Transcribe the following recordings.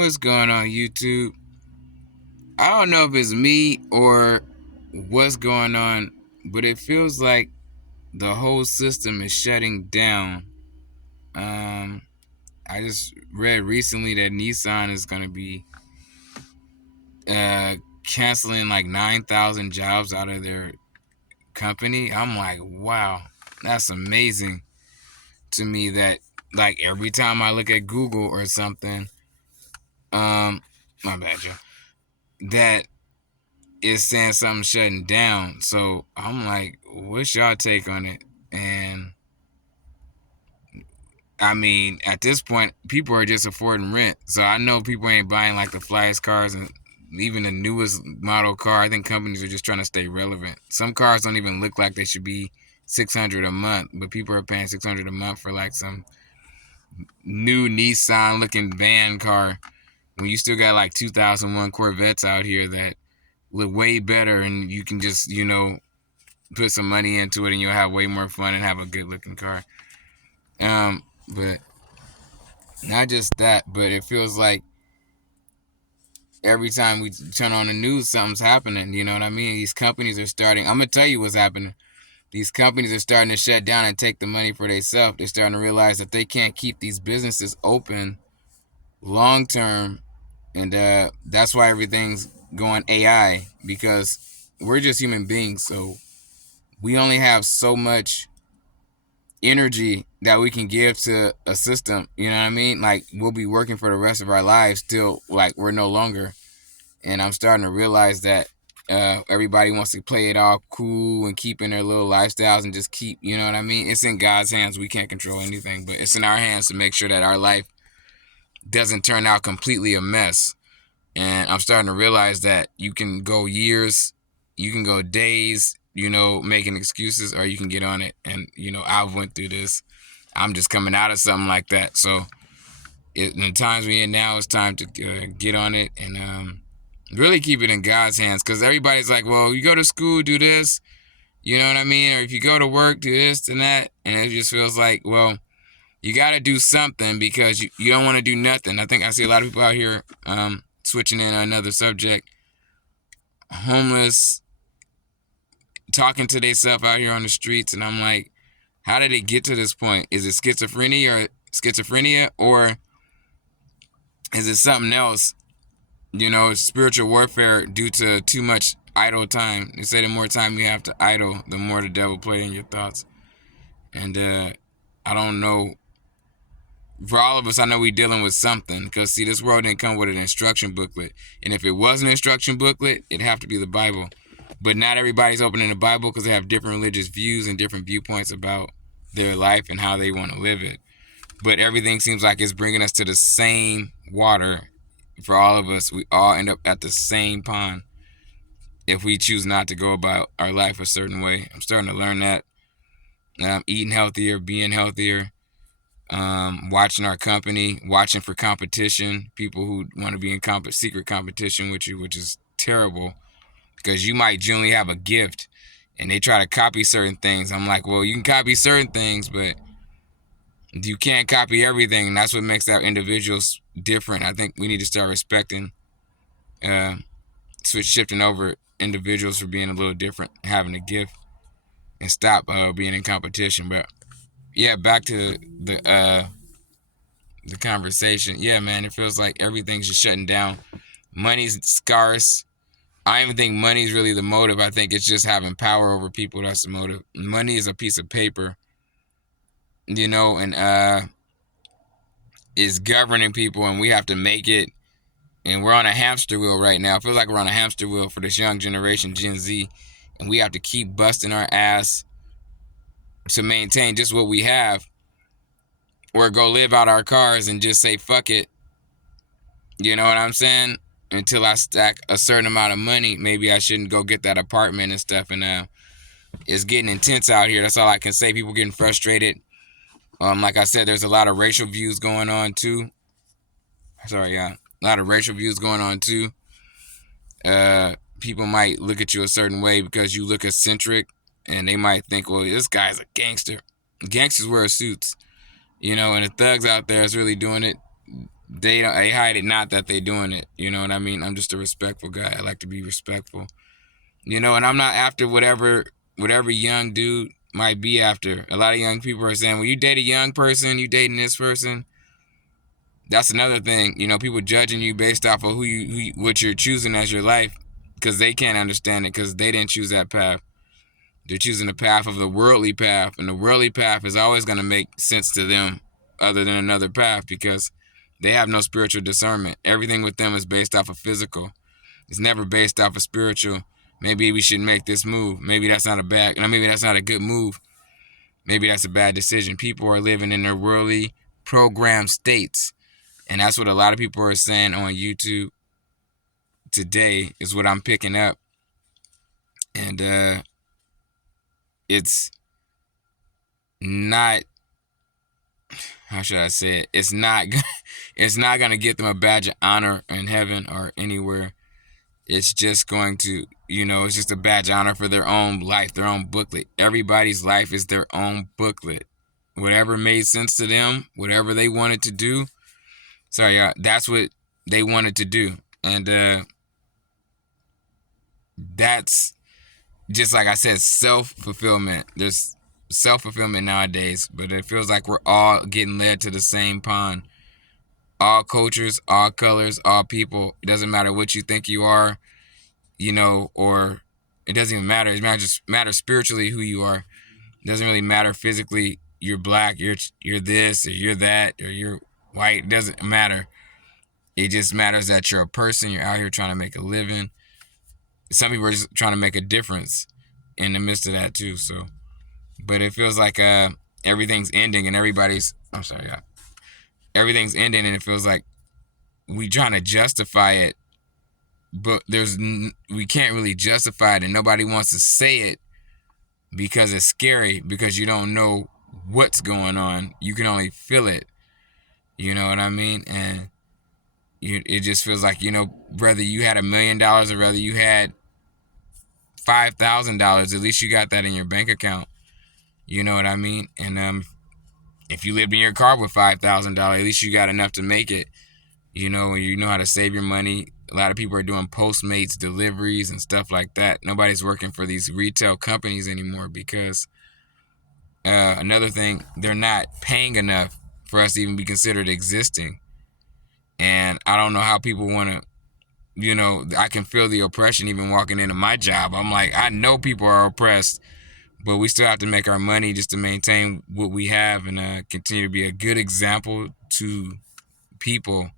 What's going on, YouTube? I don't know if it's me or what's going on, but it feels like the whole system is shutting down. Um, I just read recently that Nissan is going to be uh, canceling like 9,000 jobs out of their company. I'm like, wow, that's amazing to me that like every time I look at Google or something, my bad, Joe, that is saying something shutting down. So I'm like, what's y'all take on it? And I mean, at this point, people are just affording rent. So I know people ain't buying like the flyest cars and even the newest model car. I think companies are just trying to stay relevant. Some cars don't even look like they should be 600 a month, but people are paying 600 a month for like some new Nissan looking van car when you still got like 2001 Corvettes out here that look way better and you can just, put some money into it and you'll have way more fun and have a good looking car. But not just that, but it feels like every time we turn on the news, something's happening. You know what I mean? These companies are starting. I'm gonna tell you what's happening. These companies are starting to shut down and take the money for themselves. They're starting to realize that they can't keep these businesses open long term, and that's why everything's going AI because we're just human beings. So we only have so much energy that we can give to a system. You know what I mean? Like we'll be working for the rest of our lives till like we're no longer. And I'm starting to realize that everybody wants to play it all cool and keep in their little lifestyles and just keep, you know what I mean? It's in God's hands. We can't control anything, but it's in our hands to make sure that our life doesn't turn out completely a mess. And I'm starting to realize that you can go years, you can go days, making excuses, or you can get on it. And, I've went through this. I'm just coming out of something like that. So in the times we're in now, it's time to get on it and really keep it in God's hands. Because everybody's like, well, you go to school, do this. You know what I mean? Or if you go to work, do this and that. And it just feels like, well, you got to do something because you don't want to do nothing. I think I see a lot of people out here switching in another subject, homeless, talking to themselves out here on the streets. And I'm like, how did it get to this point? Is it schizophrenia or is it something else? Spiritual warfare due to too much idle time. They say the more time you have to idle, the more the devil play in your thoughts. And I don't know. For all of us, I know we're dealing with something. Because, see, this world didn't come with an instruction booklet. And if it was an instruction booklet, it'd have to be the Bible. But not everybody's opening the Bible because they have different religious views and different viewpoints about their life and how they want to live it. But everything seems like it's bringing us to the same water. For all of us, we all end up at the same pond if we choose not to go about our life a certain way. I'm starting to learn that. Eating healthier, being healthier, watching our company, watching for competition, people who want to be in secret competition with you, which is terrible because you might genuinely have a gift and they try to copy certain things. I'm like, well, you can copy certain things, but you can't copy everything, and that's what makes our individuals different. I think we need to start respecting, shifting over individuals for being a little different, having a gift, and stop being in competition. But yeah, back to the conversation. Yeah, man, it feels like everything's just shutting down. Money's scarce. I don't even think money's really the motive. I think it's just having power over people that's the motive. Money is a piece of paper, and is governing people, and we have to make it. And we're on a hamster wheel right now. It feels like we're on a hamster wheel for this young generation, Gen Z, and we have to keep busting our ass to maintain just what we have, or go live out our cars and just say fuck it. You know what I'm saying? Until I stack a certain amount of money, maybe I shouldn't go get that apartment and stuff. And it's getting intense out here. That's all I can say. People getting frustrated. Like I said, there's a lot of racial views going on too. Sorry, yeah, a lot of racial views going on too. People might look at you a certain way because you look eccentric, and they might think, well, this guy's a gangster. Gangsters wear suits, and the thugs out there is really doing it. they hide it, not that they doing it. You know what I mean? I'm just a respectful guy. I like to be respectful. And I'm not after whatever young dude might be after. A lot of young people are saying, well, you date a young person, you dating this person. That's another thing. People judging you based off of what you're choosing as your life, because they can't understand it because they didn't choose that path. They're choosing the path of the worldly path, and the worldly path is always going to make sense to them other than another path because they have no spiritual discernment. Everything with them is based off of physical. It's never based off of spiritual. Maybe we should make this move. Maybe that's not a good move. Maybe that's a bad decision. People are living in their worldly programmed states. And that's what a lot of people are saying on YouTube today is what I'm picking up. And it's not, how should I say it? It's not going to get them a badge of honor in heaven or anywhere. It's just going to, it's just a badge of honor for their own life, their own booklet. Everybody's life is their own booklet. Whatever made sense to them, whatever they wanted to do. Sorry, that's what they wanted to do. And that's just like I said, self-fulfillment. There's self-fulfillment nowadays, but it feels like we're all getting led to the same pond. All cultures, all colors, all people. It doesn't matter what you think you are, or it doesn't even matter. It matters spiritually who you are. It doesn't really matter physically. You're black, you're this, or you're that, or you're white. It doesn't matter. It just matters that you're a person. You're out here trying to make a living. Some people are just trying to make a difference in the midst of that too. So, but it feels like everything's ending and everything's ending, and it feels like we trying to justify it, but we can't really justify it, and nobody wants to say it because it's scary, because you don't know what's going on. You can only feel it. You know what I mean? And it just feels like, whether you had $1 million or whether you had $5,000, at least you got that in your bank account. You know what I mean? And if you lived in your car with $5,000, at least you got enough to make it. You know how to save your money. A lot of people are doing Postmates deliveries and stuff like that. Nobody's working for these retail companies anymore because another thing, they're not paying enough for us to even be considered existing. And I don't know how people want to, I can feel the oppression even walking into my job. I'm like, I know people are oppressed, but we still have to make our money just to maintain what we have and continue to be a good example to people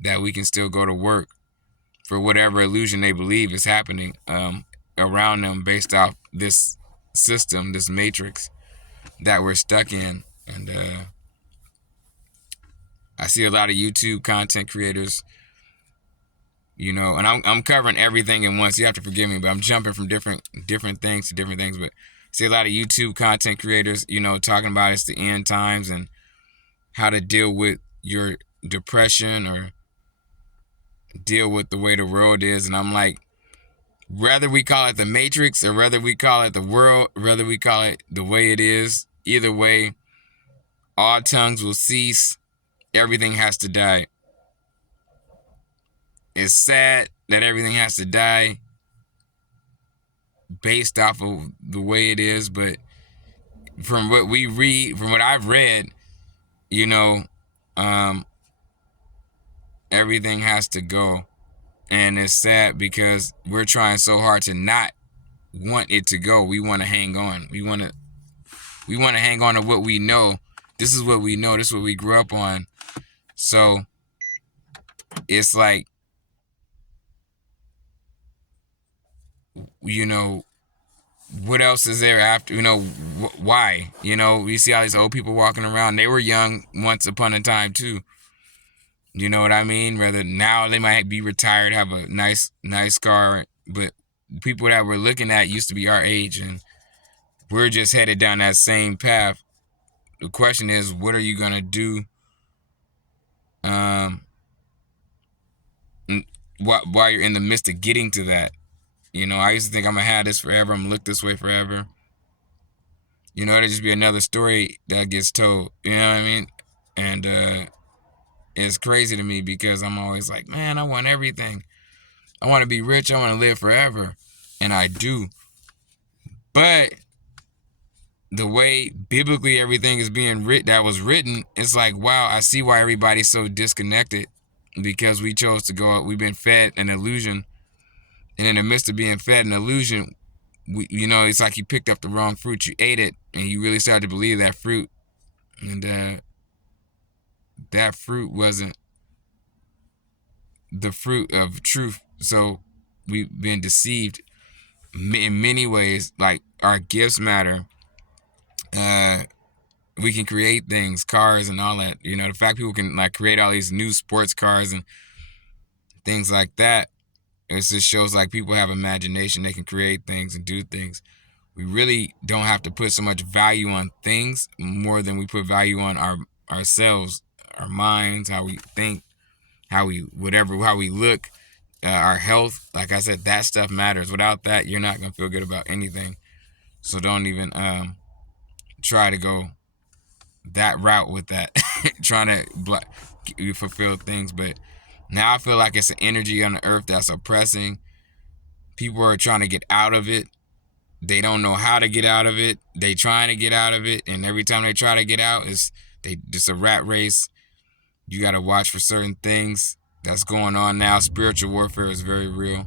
that we can still go to work for whatever illusion they believe is happening around them based off this system, this matrix that we're stuck in. And I see a lot of YouTube content creators, and I'm covering everything in once. You have to forgive me, but I'm jumping from different things to different things. But I see a lot of YouTube content creators, talking about it's the end times and how to deal with your depression or deal with the way the world is. And I'm like, whether we call it the matrix or whether we call it the world, whether we call it the way it is, either way, all tongues will cease. Everything has to die. It's sad that everything has to die based off of the way it is, but from what we read, from what I've read, everything has to go. And it's sad because we're trying so hard to not want it to go. We want to hang on. We want to hang on to what we know. This is what we know. This is what we grew up on. So it's like, what else is there after? Why? We see all these old people walking around. They were young once upon a time too. You know what I mean? Rather now they might be retired, have a nice car, but people that we're looking at used to be our age, and we're just headed down that same path. The question is, what are you gonna do? While you're in the midst of getting to that, I used to think I'm gonna have this forever. I'm gonna look this way forever. It'll just be another story that gets told. You know what I mean? And is crazy to me because I'm always like, man, I want everything. I want to be rich. I want to live forever. And I do. But the way biblically everything is being written, that was written, it's like, wow, I see why everybody's so disconnected, because we chose to go out. We've been fed an illusion. And in the midst of being fed an illusion, it's like you picked up the wrong fruit. You ate it and you really started to believe that fruit. And that fruit wasn't the fruit of truth. So we've been deceived in many ways. Like, our gifts matter. We can create things, cars and all that. The fact people can like create all these new sports cars and things like that, it just shows like people have imagination. They can create things and do things. We really don't have to put so much value on things more than we put value on ourselves, our minds, how we think, how we look, our health. Like I said, that stuff matters. Without that, you're not gonna feel good about anything. So don't even try to go that route with that, trying to fulfill things. But now I feel like it's an energy on the earth that's oppressing. People are trying to get out of it. They don't know how to get out of it. They trying to get out of it, and every time they try to get out, it's a rat race. You got to watch for certain things that's going on now. Spiritual warfare is very real.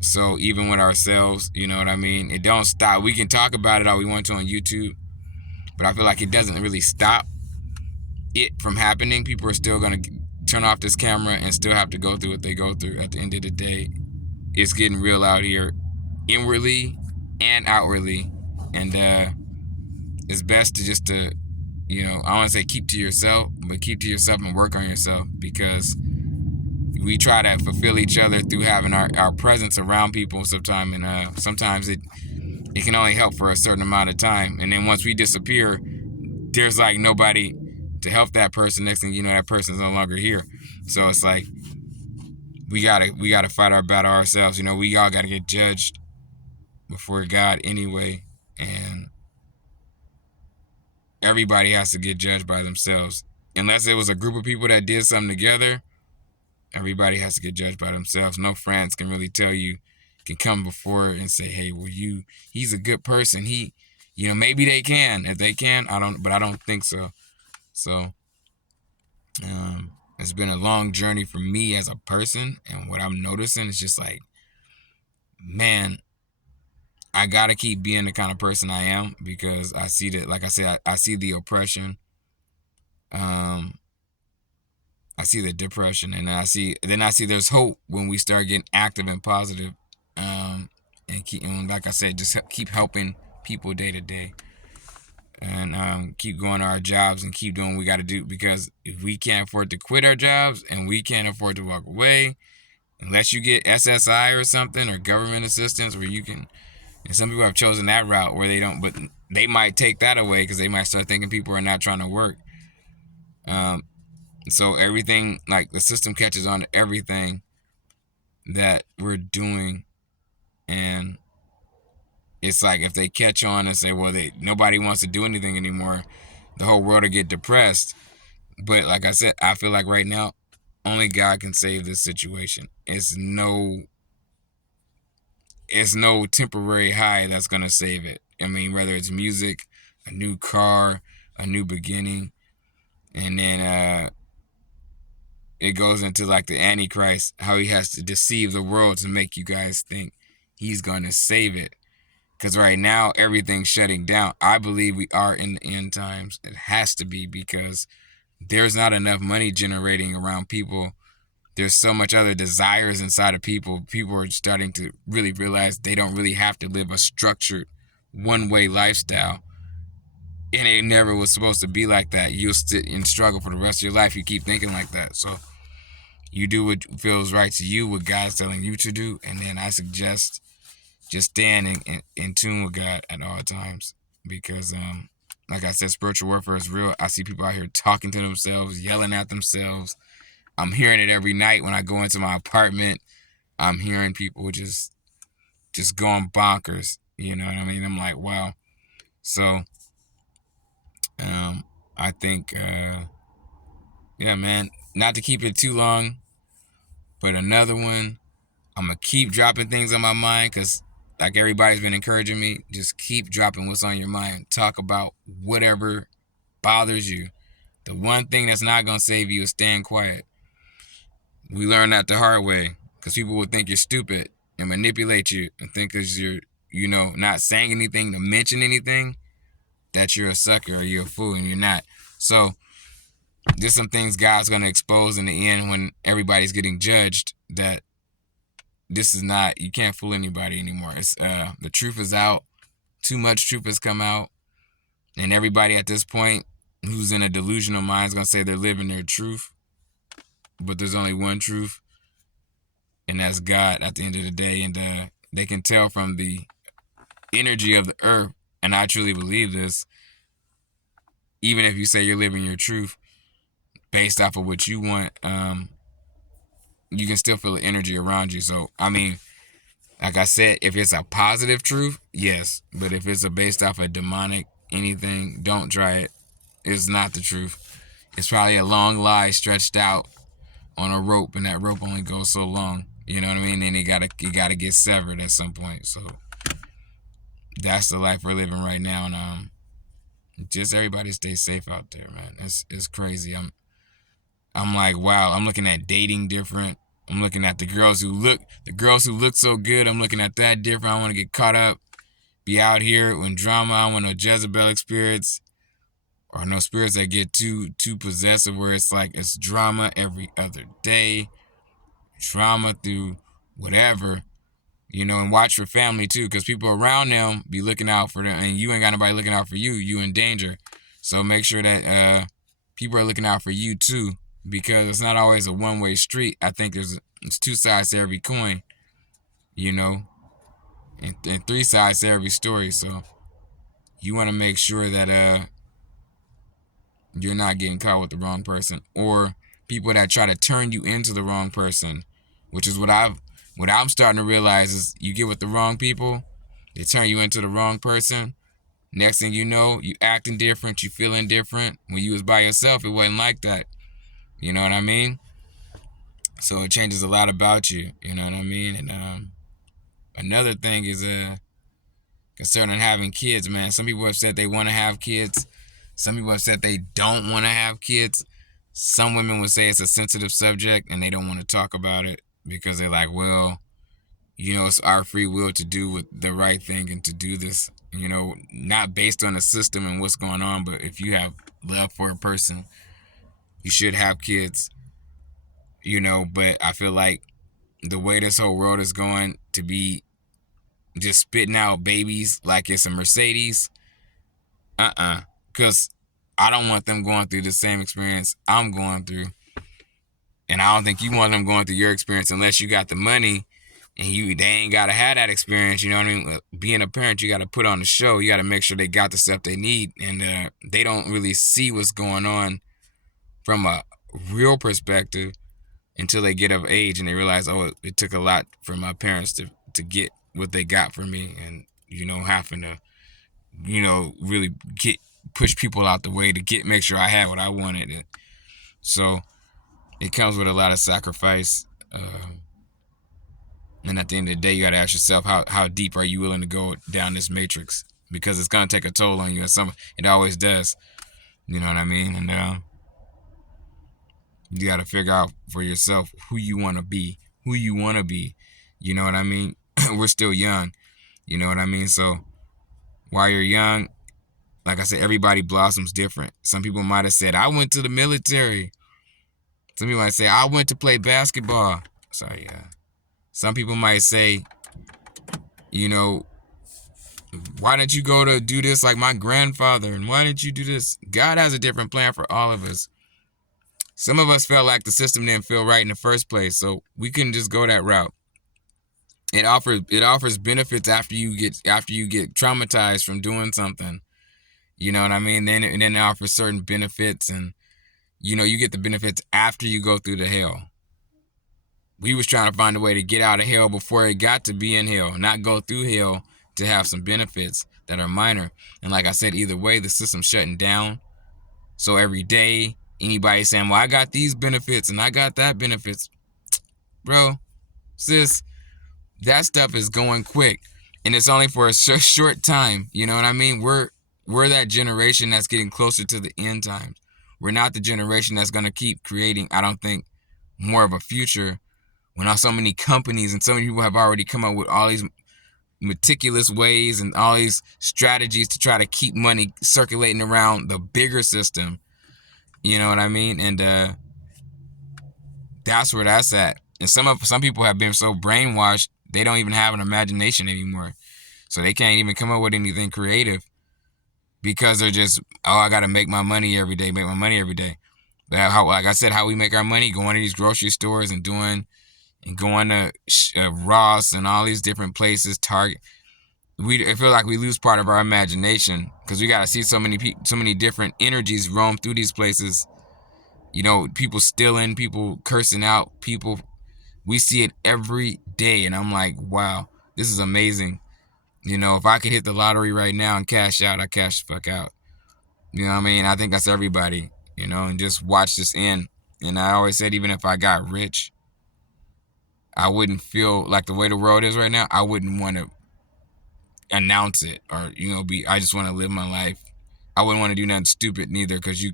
So even with ourselves, you know what I mean? It don't stop. We can talk about it all we want to on YouTube, but I feel like it doesn't really stop it from happening. People are still going to turn off this camera and still have to go through what they go through. At the end of the day, it's getting real out here, inwardly and outwardly. And it's best to just I want to say keep to yourself, but keep to yourself and work on yourself, because we try to fulfill each other through having our presence around people sometimes, and sometimes it can only help for a certain amount of time, and then once we disappear, there's like nobody to help that person. Next thing you know, that person's no longer here. So it's like we gotta fight our battle ourselves. We all gotta get judged before God anyway, and everybody has to get judged by themselves. Unless it was a group of people that did something together, everybody has to get judged by themselves. No friends can really tell you, can come before and say, hey, well, he's a good person. Maybe they can. If they can, but I don't think so. So it's been a long journey for me as a person, and what I'm noticing is just like, man, I gotta keep being the kind of person I am, because I see that, like I said, I see the oppression. I see the depression, and I see there's hope when we start getting active and positive, and like I said, just keep helping people day to day, and keep going to our jobs and keep doing what we got to do, because if we can't afford to quit our jobs and we can't afford to walk away, unless you get SSI or something, or government assistance where you can. And some people have chosen that route where they don't, but they might take that away because they might start thinking people are not trying to work. So everything, like the system catches on to everything that we're doing, and it's like if they catch on and say, well, nobody wants to do anything anymore, the whole world will get depressed. But like I said, I feel like right now, only God can save this situation. It's no temporary high that's gonna save it. I mean, whether it's music, a new car, a new beginning, and then it goes into like the Antichrist, how he has to deceive the world to make you guys think he's gonna save it. Because right now everything's shutting down. I believe we are in the end times. It has to be, because there's not enough money generating around people. There's so much other desires inside of people. People are starting to really realize they don't really have to live a structured one-way lifestyle. And it never was supposed to be like that. You'll sit and struggle for the rest of your life. You keep thinking like that. So you do what feels right to you, what God's telling you to do. And then I suggest just staying in tune with God at all times. Because, like I said, spiritual warfare is real. I see people out here talking to themselves, yelling at themselves. I'm hearing it every night when I go into my apartment. I'm hearing people just going bonkers. You know what I mean? I'm like, wow. So, I think Yeah, man. Not to keep it too long, but another one. I'm gonna keep dropping things on my mind because, like everybody's been encouraging me, just keep dropping what's on your mind. Talk about whatever bothers you. The one thing that's not gonna save you is staying quiet. We learned that the hard way because people will think you're stupid and manipulate you and think because you're, not saying anything to mention anything that you're a sucker or you're a fool, and you're not. So there's some things God's gonna expose in the end when everybody's getting judged, that this is not, you can't fool anybody anymore. It's the truth is out. Too much truth has come out, and everybody at this point who's in a delusional mind is gonna say they're living their truth, but there's only one truth, and that's God at the end of the day. And they can tell from the energy of the earth, and I truly believe this. Even if you say you're living your truth based off of what you want, you can still feel the energy around you. So I mean, like I said, if it's a positive truth, yes. But if it's based off of demonic anything, don't try it. It's not the truth. It's probably a long lie stretched out on a rope, and that rope only goes so long. You know what I mean? And you gotta get severed at some point. So that's the life we're living right now, and just everybody stay safe out there, man. It's crazy. I'm like, wow. I'm looking at dating different. I'm looking at the girls who look so good. I'm looking at that different. I want to get caught up, be out here in drama. I want no Jezebelic spirits, or no spirits that get too possessive, where it's like it's drama every other day, drama through whatever, and watch for family too, because people around them be looking out for them, and you ain't got nobody looking out for you. You in danger. So make sure that people are looking out for you too, because it's not always a one-way street. I think it's two sides to every coin, you know, and three sides to every story. So you want to make sure that you're not getting caught with the wrong person, or people that try to turn you into the wrong person, which is what I'm starting to realize is you get with the wrong people, they turn you into the wrong person. Next thing you know, you acting different, you feeling different. When you was by yourself, it wasn't like that. You know what I mean? So it changes a lot about you. You know what I mean? And another thing is concerning having kids, man. Some people have said they want to have kids. Some people have said they don't want to have kids. Some women would say it's a sensitive subject and they don't want to talk about it because they're like, well, it's our free will to do with the right thing and to do this, not based on the system and what's going on, but if you have love for a person, you should have kids, but I feel like the way this whole world is going to be just spitting out babies like it's a Mercedes, because I don't want them going through the same experience I'm going through. And I don't think you want them going through your experience unless you got the money and they ain't got to have that experience. You know what I mean? Being a parent, you got to put on the show. You got to make sure they got the stuff they need. And they don't really see what's going on from a real perspective until they get of age and they realize, oh, it took a lot for my parents to get what they got for me. And, having to, really push people out the way to make sure I had what I wanted. So it comes with a lot of sacrifice. And at the end of the day, you got to ask yourself, how deep are you willing to go down this matrix? Because it's going to take a toll on you. It always does. You know what I mean? And you got to figure out for yourself who you want to be. Who you want to be. You know what I mean? We're still young. You know what I mean? So while you're young, like I said, everybody blossoms different. Some people might have said, I went to the military. Some people might say, I went to play basketball. Sorry, some people might say, why didn't you go to do this like my grandfather? And why didn't you do this? God has a different plan for all of us. Some of us felt like the system didn't feel right in the first place, so we couldn't just go that route. It offers benefits after you get traumatized from doing something. You know what I mean? Then it offers certain benefits, and you get the benefits after you go through the hell. We was trying to find a way to get out of hell before it got to be in hell, not go through hell to have some benefits that are minor. And like I said, either way, the system's shutting down. So every day Anybody saying, well, I got these benefits and I got that benefits. Bro, sis, that stuff is going quick. And it's only for a short time. You know what I mean? We're that generation that's getting closer to the end times. We're not the generation that's going to keep creating, I don't think, more of a future when so many companies and so many people have already come up with all these meticulous ways and all these strategies to try to keep money circulating around the bigger system. You know what I mean? And that's where that's at. And some people have been so brainwashed they don't even have an imagination anymore. So they can't even come up with anything creative because they're just, oh, I gotta make my money every day, make my money every day. But how, like I said, how we make our money, going to these grocery stores and going to Ross and all these different places, Target. I feel like we lose part of our imagination because we gotta see so many different energies roam through these places. You know, people stealing, people cursing out, people. We see it every day, and I'm like, wow, this is amazing. You know, if I could hit the lottery right now and cash out, I cash the fuck out. You know what I mean? I think that's everybody, you know, and just watch this end. And I always said, even if I got rich, I wouldn't feel like the way the world is right now. I wouldn't want to announce it or, you know, I just want to live my life. I wouldn't want to do nothing stupid neither because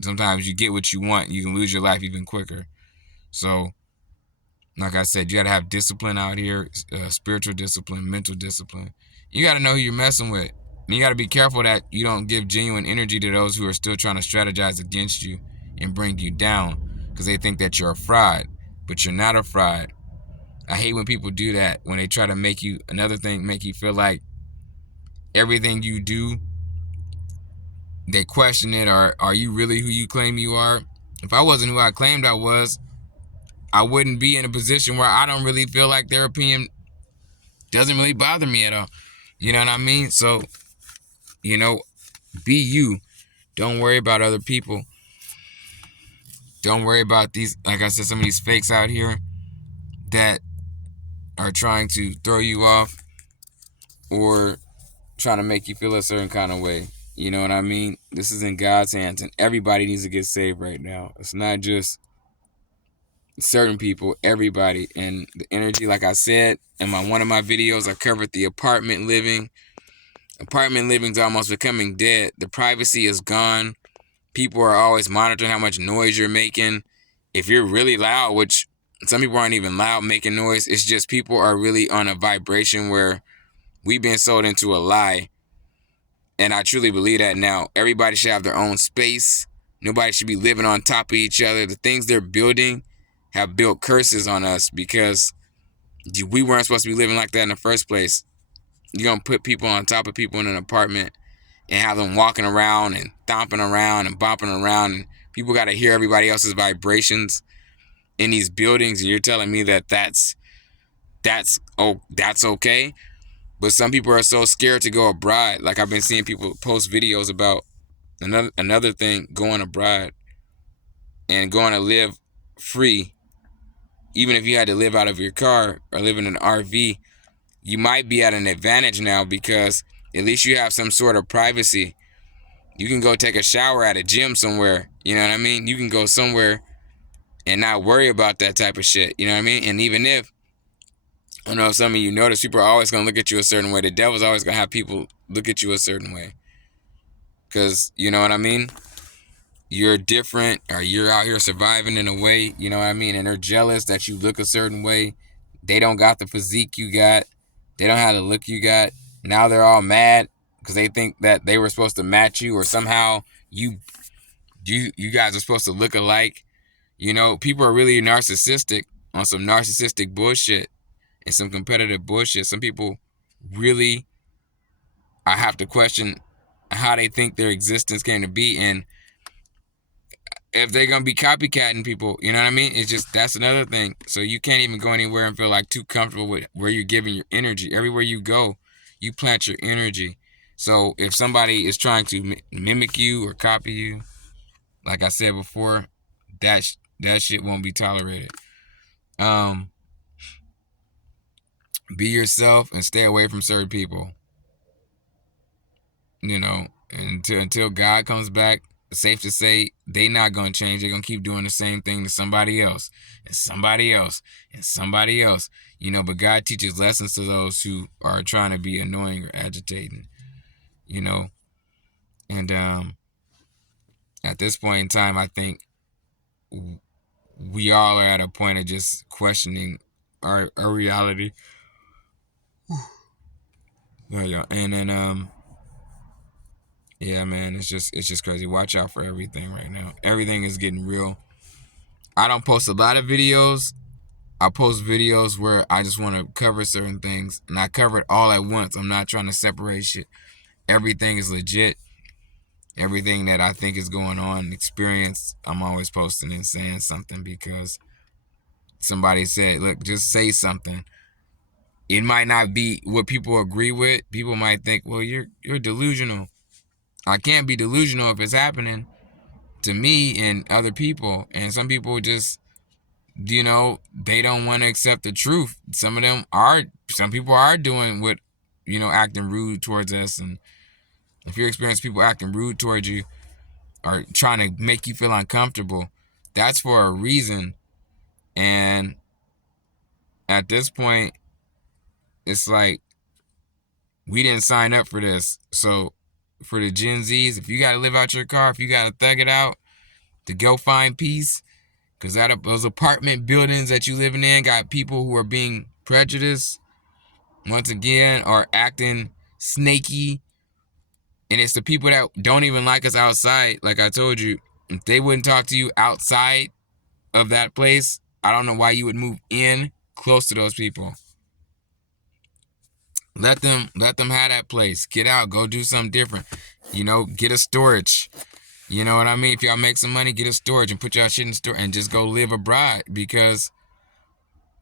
sometimes you get what you want, you can lose your life even quicker. So, like I said, you got to have discipline out here, spiritual discipline, mental discipline. You got to know who you're messing with. And you got to be careful that you don't give genuine energy to those who are still trying to strategize against you and bring you down because they think that you're a fraud, but you're not a fraud. I hate when people do that, when they try to make you feel like everything you do, they question it, or are you really who you claim you are? If I wasn't who I claimed I was, I wouldn't be in a position where I don't really feel like their opinion doesn't really bother me at all. You know what I mean? So, you know, be you. Don't worry about other people. Don't worry about these, like I said, some of these fakes out here that are trying to throw you off or trying to make you feel a certain kind of way. You know what I mean? This is in God's hands, and everybody needs to get saved right now. It's not just certain people, everybody. And the energy, like I said in one of my videos, I covered the apartment living. Apartment living's almost becoming dead. The privacy is gone. People are always monitoring how much noise you're making. If you're really loud, which some people aren't even loud making noise, it's just people are really on a vibration where we've been sold into a lie. And I truly believe that now. Everybody should have their own space. Nobody should be living on top of each other. The things they're building have built curses on us because we weren't supposed to be living like that in the first place. You're going to put people on top of people in an apartment and have them walking around and stomping around and bopping around. And people got to hear everybody else's vibrations in these buildings. And you're telling me that that's okay? But some people are so scared to go abroad. Like I've been seeing people post videos about another thing, going abroad and going to live free. Even if you had to live out of your car or live in an RV, you might be at an advantage now because at least you have some sort of privacy. You can go take a shower at a gym somewhere. You know what I mean? You can go somewhere and not worry about that type of shit. You know what I mean? And even if, I don't know if some of you notice, people are always going to look at you a certain way. The devil's always going to have people look at you a certain way. Because, you know what I mean? You're different, or you're out here surviving in a way, you know what I mean? And they're jealous that you look a certain way. They don't got the physique you got. They don't have the look you got. Now they're all mad because they think that they were supposed to match you, or somehow you guys are supposed to look alike. You know, people are really narcissistic on some narcissistic bullshit and some competitive bullshit. Some people really, I have to question how they think their existence came to be, and if they're gonna be copycatting people, you know what I mean? It's just, that's another thing. So you can't even go anywhere and feel like too comfortable with where you're giving your energy. Everywhere you go, you plant your energy. So if somebody is trying to mimic you or copy you, like I said before, that shit won't be tolerated. Be yourself and stay away from certain people. You know, until God comes back, safe to say they not gonna change. They're gonna keep doing the same thing to somebody else and somebody else and somebody else. But God teaches lessons to those who are trying to be annoying or agitating. You know, and at this point in time, I think we all are at a point of just questioning our reality. Yeah, and then yeah, man, it's just crazy. Watch out for everything right now. Everything is getting real. I don't post a lot of videos. I post videos where I just want to cover certain things, and I cover it all at once. I'm not trying to separate shit. Everything is legit. Everything that I think is going on, experience, I'm always posting and saying something because somebody said, look, just say something. It might not be what people agree with. People might think, well, you're delusional. I can't be delusional if it's happening to me and other people. And some people just, they don't want to accept the truth. Some people are doing what, acting rude towards us. And if you experience people acting rude towards you or trying to make you feel uncomfortable, that's for a reason. And at this point, it's like, we didn't sign up for this. So for the Gen Zs, if you got to live out your car, if you got to thug it out to go find peace, because those apartment buildings that you living in got people who are being prejudiced, once again, are acting snaky. And it's the people that don't even like us outside. Like I told you, if they wouldn't talk to you outside of that place, I don't know why you would move in close to those people. Let them have that place. Get out. Go do something different. Get a storage. You know what I mean? If y'all make some money, get a storage and put y'all shit in storage and just go live abroad, because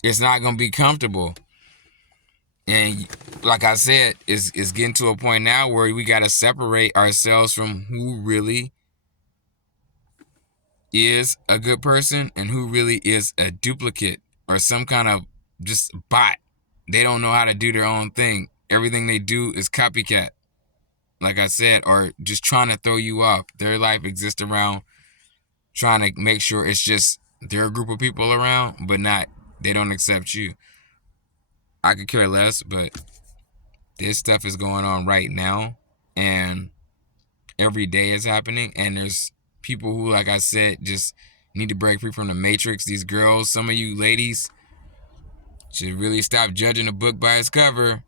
it's not going to be comfortable. And like I said, it's getting to a point now where we got to separate ourselves from who really is a good person and who really is a duplicate or some kind of just bot. They don't know how to do their own thing. Everything they do is copycat, like I said, or just trying to throw you off. Their life exists around trying to make sure it's just their group of people around, but they don't accept you. I could care less, but this stuff is going on right now, and every day is happening, and there's people who, like I said, just need to break free from the matrix. These girls, some of you ladies, should really stop judging a book by its cover,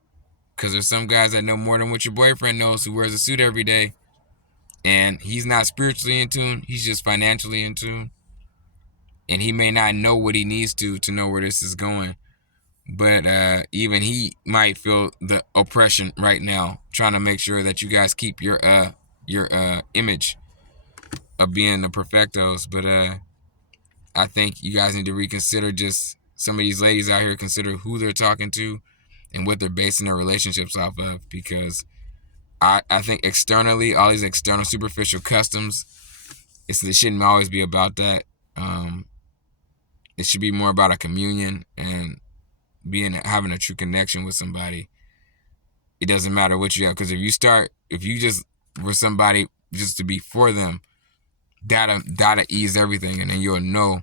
because there's some guys that know more than what your boyfriend knows, who wears a suit every day, and he's not spiritually in tune, he's just financially in tune, and he may not know what he needs to know where this is going. But even he might feel the oppression right now, trying to make sure that you guys keep your image of being the perfectos. But I think you guys need to reconsider, just some of these ladies out here, consider who they're talking to and what they're basing their relationships off of. Because I think externally, all these external superficial customs, it shouldn't always be about that. It should be more about a communion and having a true connection with somebody. It doesn't matter what you have, because if you just were somebody just to be for them, that'll ease everything, and then you'll know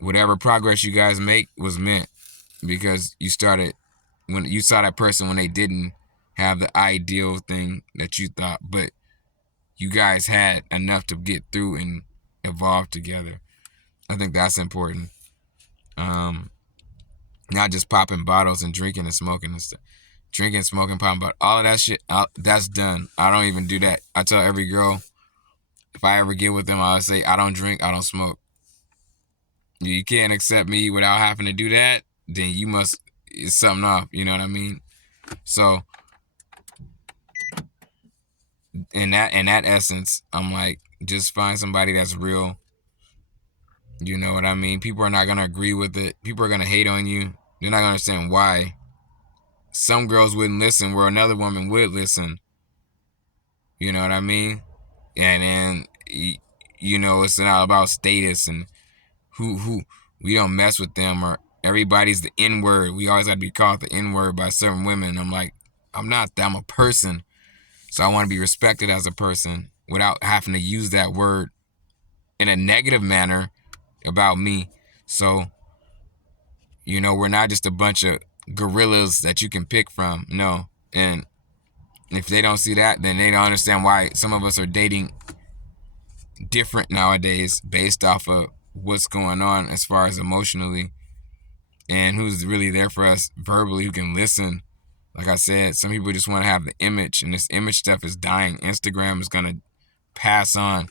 whatever progress you guys make was meant, because you started when you saw that person when they didn't have the ideal thing that you thought, but you guys had enough to get through and evolve together. I think that's important. Not just popping bottles and drinking and smoking and stuff. Drinking, smoking, popping bottles, all of that shit, that's done. I don't even do that. I tell every girl, if I ever get with them, I say, I don't drink, I don't smoke. You can't accept me without having to do that, then it's something off, you know what I mean? So, in that essence, I'm like, just find somebody that's real. You know what I mean? People are not going to agree with it. People are going to hate on you. They're not going to understand why. Some girls wouldn't listen where another woman would listen. You know what I mean? And then, it's not about status and who we don't mess with them, or everybody's the N-word. We always have to be called the N-word by certain women. I'm like, I'm not that. I'm a person. So I want to be respected as a person. without having to use that word in a negative manner about me. So, we're not just a bunch of gorillas that you can pick from. No. And if they don't see that, then they don't understand why some of us are dating different nowadays based off of what's going on as far as emotionally, and who's really there for us verbally, who can listen. Like I said, some people just want to have the image, and this image stuff is dying. Instagram is going to pass on.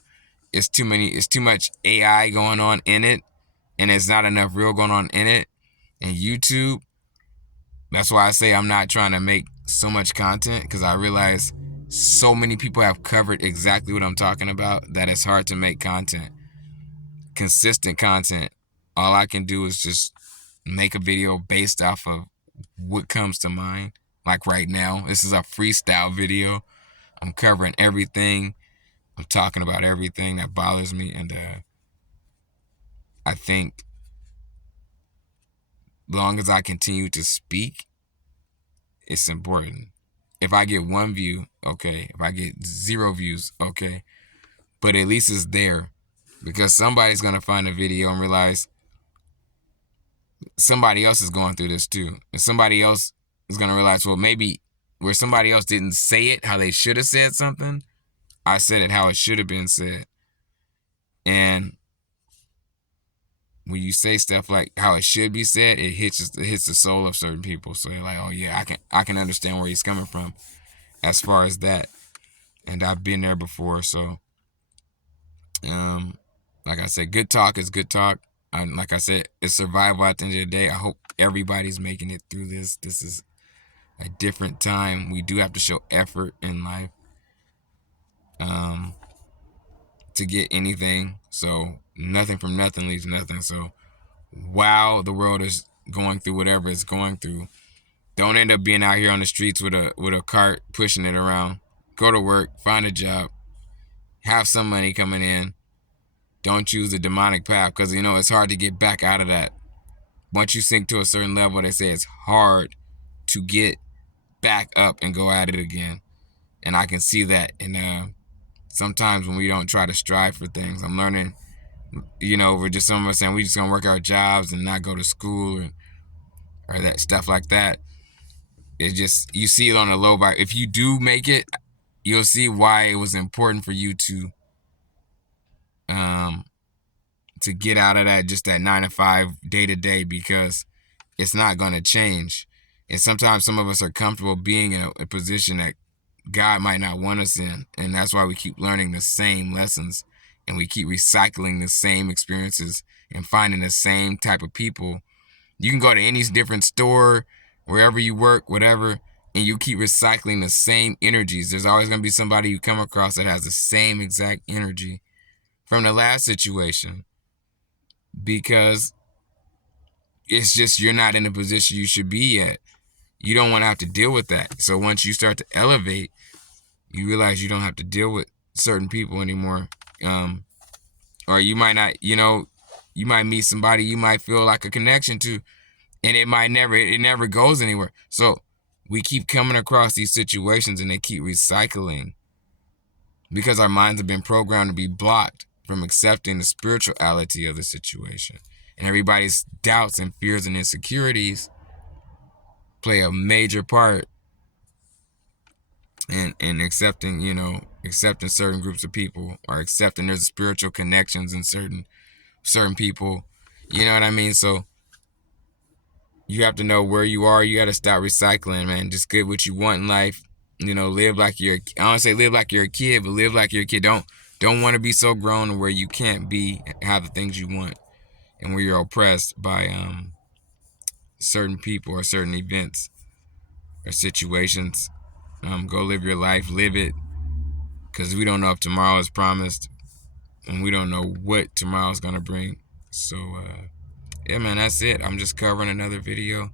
It's too much AI going on in it, and it's not enough real going on in it. And YouTube, that's why I say I'm not trying to make so much content, because I realize so many people have covered exactly what I'm talking about that it's hard to make content, consistent content. All I can do is just make a video based off of what comes to mind. Like right now, this is a freestyle video. I'm covering everything. I'm talking about everything that bothers me, and I think long as I continue to speak, it's important. If I get 1 view, okay. If I get 0 views, okay. But at least it's there, because somebody's gonna find a video and realize somebody else is going through this too, and somebody else is gonna realize, well, maybe where somebody else didn't say it how they should have said something, I said it how it should have been said. And when you say stuff like how it should be said, it hits the soul of certain people. So they're like, oh yeah, I can understand where he's coming from as far as that. And I've been there before. So like I said, good talk is good talk. Like I said, it's survival at the end of the day. I hope everybody's making it through this. This is a different time. We do have to show effort in life to get anything. So nothing from nothing leaves nothing. So while the world is going through whatever it's going through, don't end up being out here on the streets with a cart pushing it around. Go to work, find a job, have some money coming in. Don't choose the demonic path, because it's hard to get back out of that. Once you sink to a certain level, they say it's hard to get back up and go at it again. And I can see that. And sometimes when we don't try to strive for things, I'm learning, we're just some of us saying we just gonna work our jobs and not go to school or that stuff like that. It's just, you see it on a low vibe. If you do make it, you'll see why it was important for you to get out of that 9 to 5 day to day, because it's not going to change. And sometimes some of us are comfortable being in a position that God might not want us in. And that's why we keep learning the same lessons, and we keep recycling the same experiences and finding the same type of people. You can go to any different store, wherever you work, whatever, and you keep recycling the same energies. There's always going to be somebody you come across that has the same exact energy from the last situation, because it's just, you're not in the position you should be at. You don't want to have to deal with that. So once you start to elevate, you realize you don't have to deal with certain people anymore. Or you might not, you might meet somebody you might feel like a connection to, and it never goes anywhere. So we keep coming across these situations, and they keep recycling, because our minds have been programmed to be blocked from accepting the spirituality of the situation. And everybody's doubts and fears and insecurities play a major part in accepting certain groups of people, or accepting there's spiritual connections in certain people. You know what I mean? So you have to know where you are. You got to stop recycling, man. Just get what you want in life. Live like I don't say live like you're a kid, but live like you're a kid. Don't want to be so grown where you can't have the things you want, and where you're oppressed by certain people or certain events or situations. Go live your life, live it, because we don't know if tomorrow is promised, and we don't know what tomorrow's gonna bring. So yeah, man, that's it. I'm just covering another video,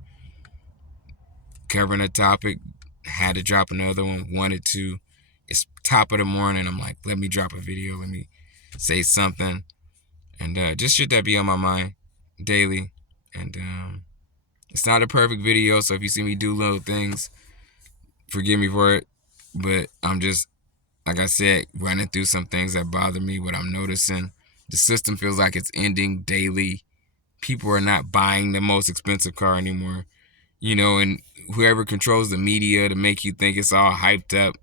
covering a topic. Had to drop another one, wanted to. It's top of the morning. I'm like, let me drop a video, let me say something, and just shit that be on my mind daily. And it's not a perfect video, so if you see me do little things, forgive me for it. But I'm just like I said, running through some things that bother me, what I'm noticing. The system feels like it's ending daily. People are not buying the most expensive car anymore. And whoever controls the media to make you think it's all hyped up,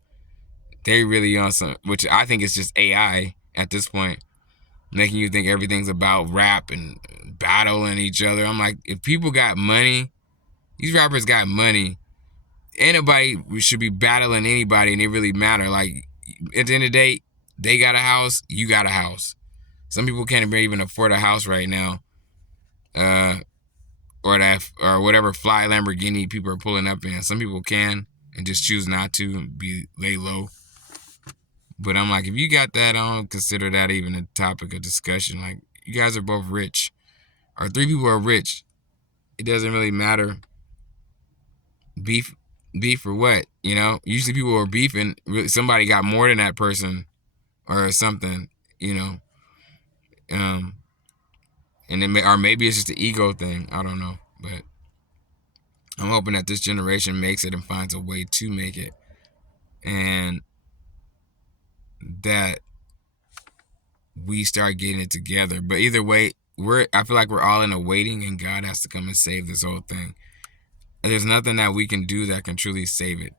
they really on some, which I think is just AI at this point, making you think everything's about rap and battling each other. I'm like, if people got money, these rappers got money. Anybody should be battling anybody, and it really matter. Like, at the end of the day, they got a house, you got a house. Some people can't even afford a house right now, or whatever fly Lamborghini people are pulling up in. Some people can and just choose not to and lay low. But I'm like, if you got that, I don't consider that even a topic of discussion. Like, you guys are both rich, or three people are rich. It doesn't really matter. Beef, beef for what? Usually people are beefing. Really, somebody got more than that person, or something. You know, um, and or maybe it's just an ego thing. I don't know, but I'm hoping that this generation makes it and finds a way to make it, and that we start getting it together. But either way, I feel like we're all in a waiting, and God has to come and save this whole thing. There's nothing that we can do that can truly save it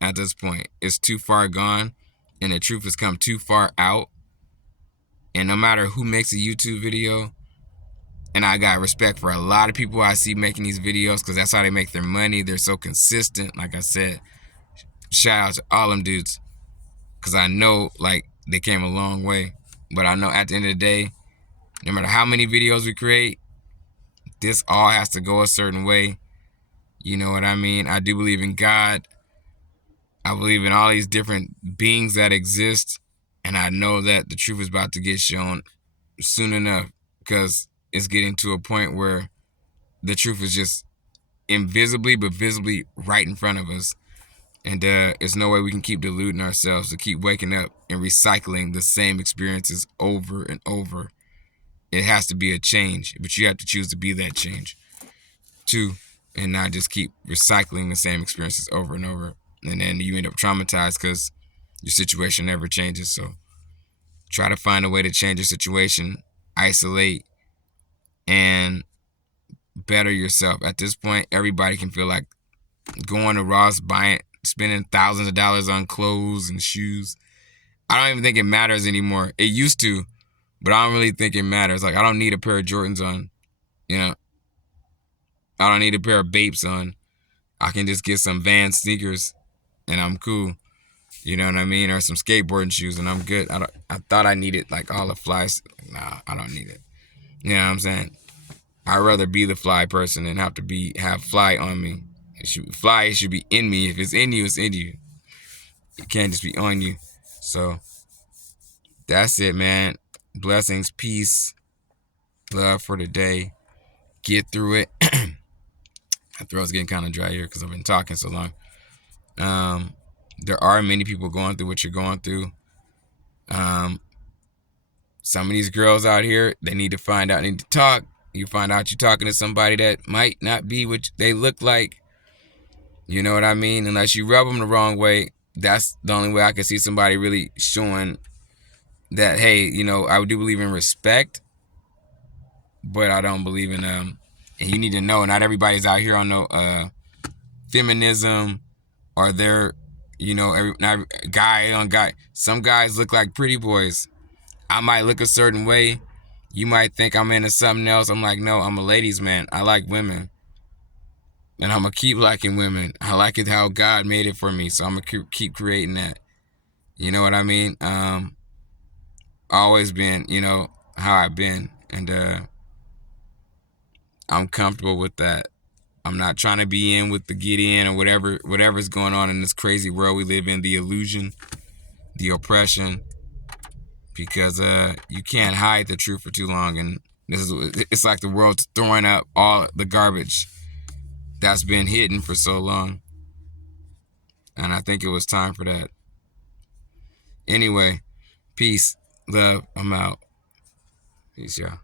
at this point. It's too far gone, and the truth has come too far out. And no matter who makes a YouTube video, and I got respect for a lot of people I see making these videos because that's how they make their money. They're so consistent. Like I said, shout out to all them dudes, because I know, like, they came a long way. But I know at the end of the day, no matter how many videos we create, this all has to go a certain way. You know what I mean? I do believe in God. I believe in all these different beings that exist. And I know that the truth is about to get shown soon enough, because it's getting to a point where the truth is just invisibly but visibly right in front of us. And there's no way we can keep deluding ourselves to keep waking up and recycling the same experiences over and over. It has to be a change, but you have to choose to be that change too, and not just keep recycling the same experiences over and over. And then you end up traumatized because your situation never changes. So try to find a way to change your situation, isolate, and better yourself. At this point, everybody can feel like going to Ross, spending thousands of dollars on clothes and shoes. I don't even think it matters anymore. It used to, but I don't really think it matters. Like, I don't need a pair of Jordans on. I don't need a pair of Bapes on. I can just get some Vans sneakers and I'm cool. You know what I mean? Or some skateboarding shoes and I'm good. I thought I needed like all the flies. Nah, I don't need it. You know what I'm saying? I'd rather be the fly person than have fly on me. Fly should be in me. If it's in you, it's in you. It can't just be on you. So that's it, man. Blessings, peace, love for today. Get through it. My throat's getting kind of dry here because I've been talking so long. There are many people going through what you're going through. Some of these girls out here, they need to talk. You find out you're talking to somebody that might not be what they look like. You know what I mean? Unless you rub them the wrong way, that's the only way I can see somebody really showing that, hey, I do believe in respect, but I don't believe in and you need to know, not everybody's out here on no feminism, or they're, not guy on guy. Some guys look like pretty boys. I might look a certain way. You might think I'm into something else. I'm like, no, I'm a ladies' man. I like women. And I'm going to keep liking women. I like it how God made it for me. So I'm going to keep creating that. You know what I mean? Always been, how I've been. And I'm comfortable with that. I'm not trying to be in with the get in or whatever's going on in this crazy world we live in, the illusion, the oppression, because you can't hide the truth for too long. And it's like the world's throwing up all the garbage that's been hidden for so long. And I think it was time for that. Anyway, peace, love, I'm out. Peace, y'all.